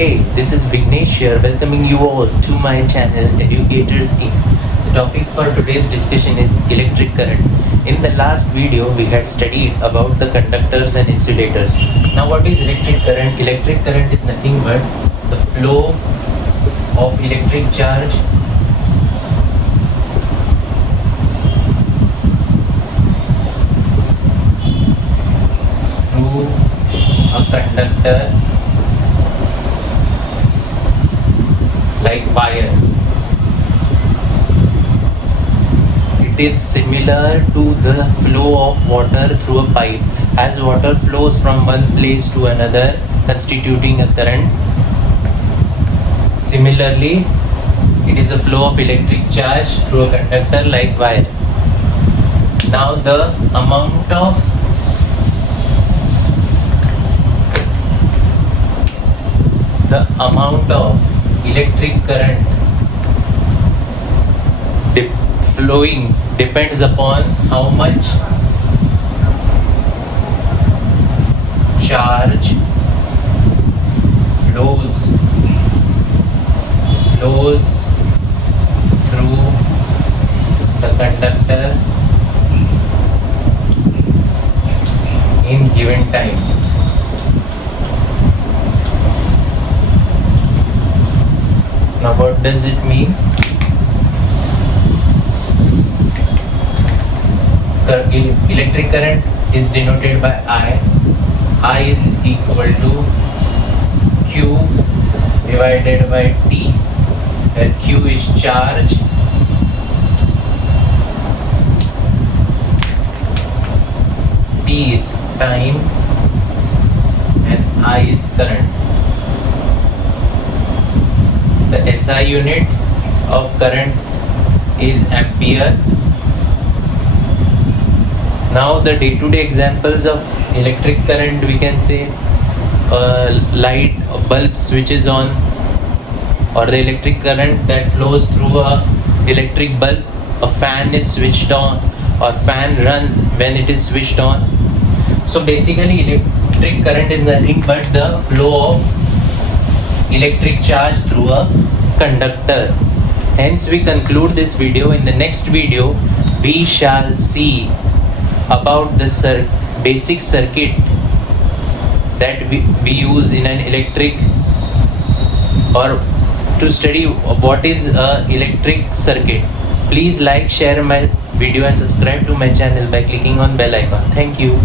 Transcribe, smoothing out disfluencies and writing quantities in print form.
Hey, this is Vignesh here, welcoming you all to my channel Educators Inc. The topic for today's discussion is electric current. In the last video, we had studied about the conductors and insulators. Now, what is electric current? Electric current is nothing but the flow of electric charge through a conductor like wire. It is similar to the flow of water through a pipe, as water flows from one place to another, constituting a current. Similarly, it is a flow of electric charge through a conductor like wire. Now the amount of electric current flowing depends upon how much charge flows through the conductor in given time. Now what does it mean? Electric current is denoted by I. I is equal to Q divided by T, where Q is charge, T is time, and I is current. The SI unit of current is ampere. Now the day-to-day examples of electric current, we can say light bulb switches on, or the electric current that flows through a electric bulb. A fan is switched on, or fan runs when it is switched on. So basically electric current is nothing but the flow of electric charge through a conductor. Hence we conclude this video. In the next video we shall see about the basic circuit that we use in an electric, or to study what is a electric circuit. Please like, share my video and subscribe to my channel by clicking on bell icon. Thank you.